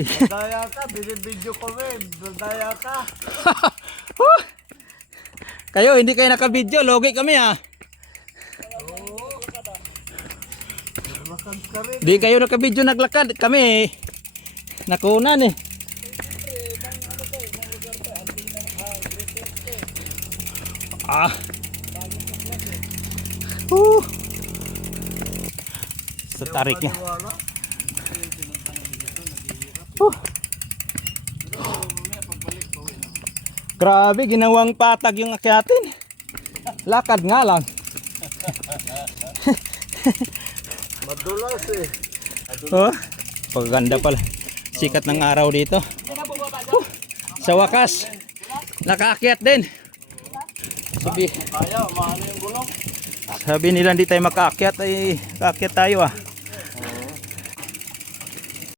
Daya ka, binibidyo ko rin. Daya ka. Kayo, hindi kayo nakabidyo. Logi kami ah. Lakad ka rin. Di kayo nakabidyo, naglakad. Kami nakunan eh. Ah. Sa tarik niya. Grabe, ginawang patag yung akyatin. Lakad nga lang. Madulas eh. Oh, paganda pala. Sikat ng araw dito. Sa wakas, nakaakyat din. Kaya, maano yung gulong? Sabi nila hindi tayo makaakyat, ay kaakyat tayo ah.